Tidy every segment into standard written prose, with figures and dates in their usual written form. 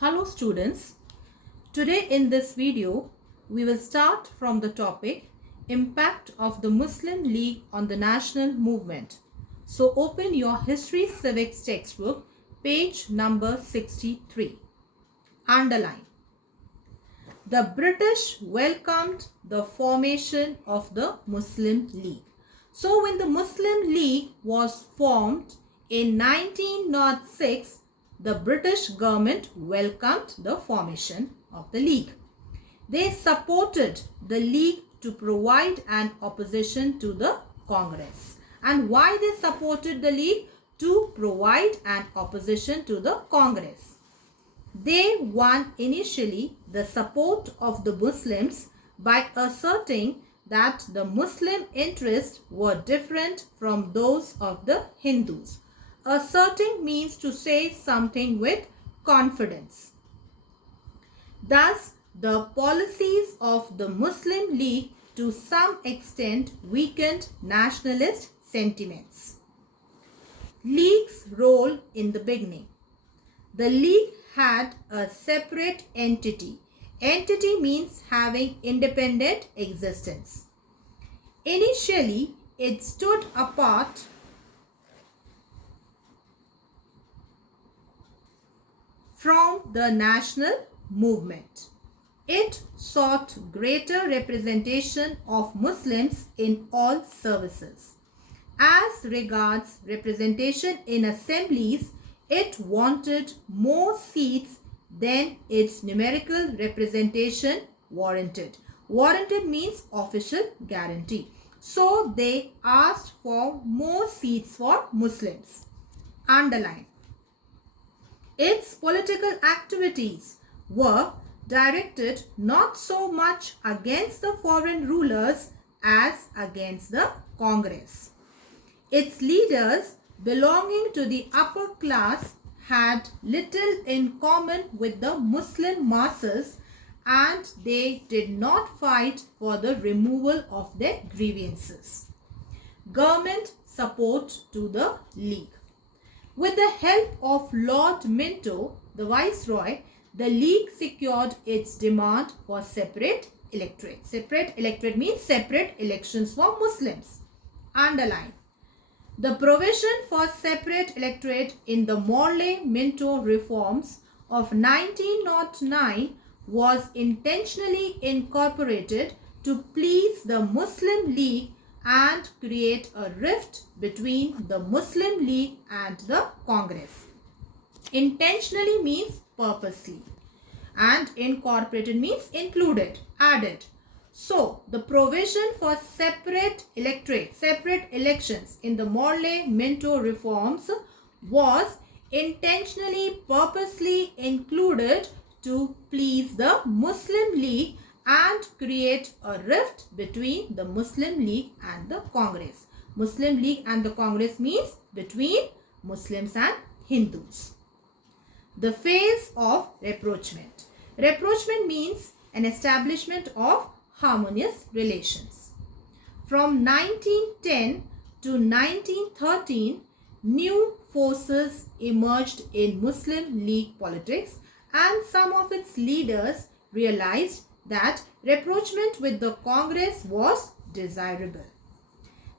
Hello students, today in this video we will start from the topic Impact of the Muslim League on the National Movement. So open your History Civics textbook, page number 63. Underline. The British welcomed the formation of the Muslim League. So when the Muslim League was formed in 1906, the British government welcomed the formation of the League. They supported the League to provide an opposition to the Congress. And why they supported the League? To provide an opposition to the Congress. They won initially the support of the Muslims by asserting that the Muslim interests were different from those of the Hindus. Asserting means to say something with confidence. Thus, the policies of the Muslim League to some extent weakened nationalist sentiments. League's role in the beginning. The League had a separate entity. Entity means having independent existence. Initially, it stood apart from the national movement. It sought greater representation of Muslims in all services. As regards representation in assemblies, it wanted more seats than its numerical representation warranted. Warranted means official guarantee. So they asked for more seats for Muslims. Underline. Its political activities were directed not so much against the foreign rulers as against the Congress. Its leaders belonging to the upper class had little in common with the Muslim masses, and they did not fight for the removal of their grievances. Government support to the League. With the help of Lord Minto, the Viceroy, the League secured its demand for separate electorate. Separate electorate means separate elections for Muslims. Underline. The provision for separate electorate in the Morley-Minto reforms of 1909 was intentionally incorporated to please the Muslim League and create a rift between the Muslim League and the Congress. Intentionally means purposely, and incorporated means included, added. So, the provision for separate electorate, separate elections in the Morley-Minto reforms was intentionally, purposely included to please the Muslim League and create a rift between the Muslim League and the Congress. Muslim League and the Congress means between Muslims and Hindus. The phase of rapprochement. Rapprochement means an establishment of harmonious relations. From 1910 to 1913, new forces emerged in Muslim League politics, and some of its leaders realized that rapprochement with the Congress was desirable.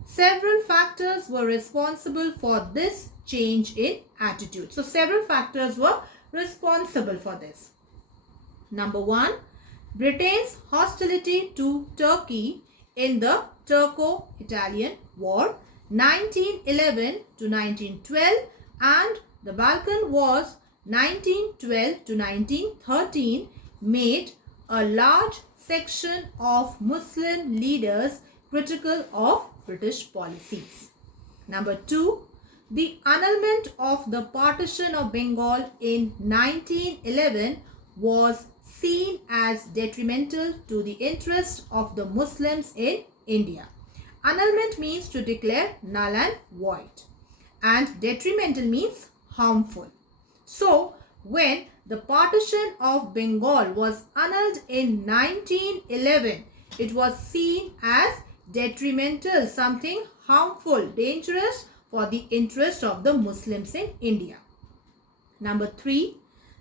Several factors were responsible for this change in attitude. So, several factors were responsible for this. Number one, Britain's hostility to Turkey in the Turco-Italian War 1911 to 1912 and the Balkan Wars 1912 to 1913 made a large section of Muslim leaders critical of British policies. Number two, the annulment of the partition of Bengal in 1911 was seen as detrimental to the interests of the Muslims in India. Annulment means to declare null and void, and detrimental means harmful. So, when the partition of Bengal was annulled in 1911, it was seen as detrimental, something harmful, dangerous for the interest of the Muslims in India. Number three,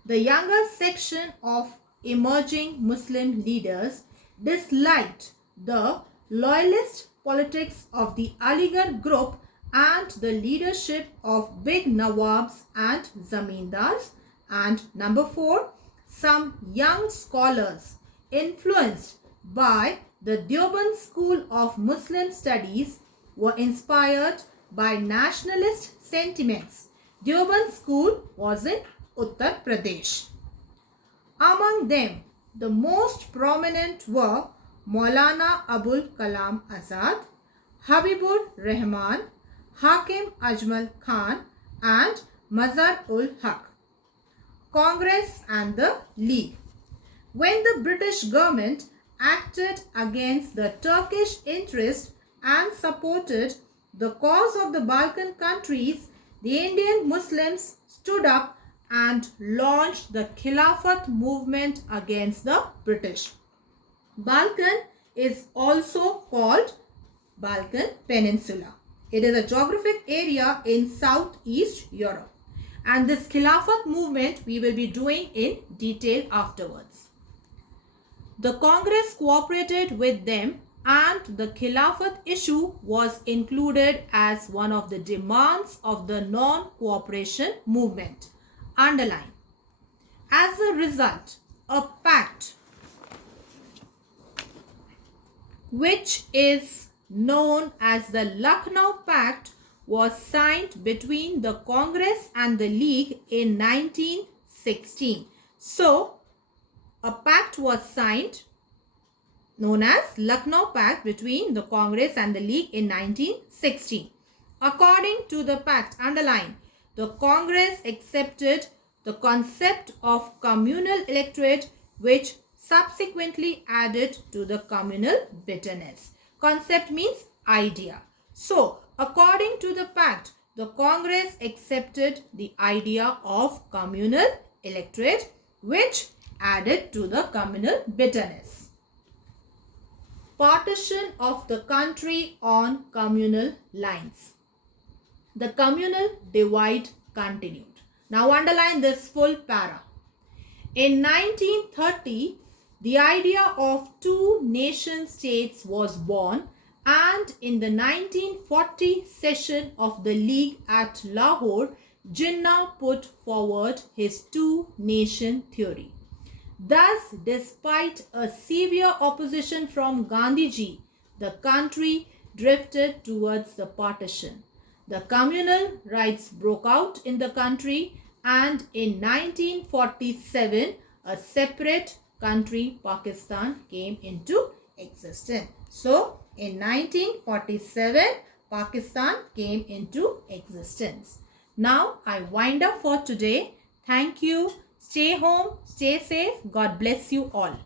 The younger section of emerging Muslim leaders disliked the loyalist politics of the Aligarh group and the leadership of big Nawabs and Zamindars. And number 4, some young scholars influenced by the Deoband school of Muslim studies were inspired by nationalist sentiments. Deoband school was in Uttar Pradesh. Among them, the most prominent were Maulana Abul Kalam Azad, Habibur Rahman, Hakim Ajmal Khan and Mazar ul Haq. Congress and the League. When the British government acted against the Turkish interest and supported the cause of the Balkan countries, the Indian Muslims stood up and launched the Khilafat movement against the British. Balkan is also called Balkan Peninsula. It is a geographic area in Southeast Europe. And this Khilafat movement we will be doing in detail afterwards. The Congress cooperated with them and the Khilafat issue was included as one of the demands of the non-cooperation movement. Underline. As a result, a pact which is known as the Lucknow Pact was signed between the Congress and the League in 1916. So, a pact was signed known as Lucknow Pact between the Congress and the League in 1916. According to the pact, underline, the Congress accepted the concept of communal electorate which subsequently added to the communal bitterness. Concept means idea. So, according to the pact, the Congress accepted the idea of communal electorate which added to the communal bitterness. Partition of the country on communal lines. The communal divide continued. Now underline this full para. In 1930, the idea of two nation states was born, and in the 1940 session of the League at Lahore, Jinnah put forward his two-nation theory. Thus, despite a severe opposition from Gandhiji, the country drifted towards the partition. The communal riots broke out in the country, and in 1947, a separate country, Pakistan, came into existence. So, in 1947, Pakistan came into existence. Now, I wind up for today. Thank you. Stay home, stay safe. God bless you all.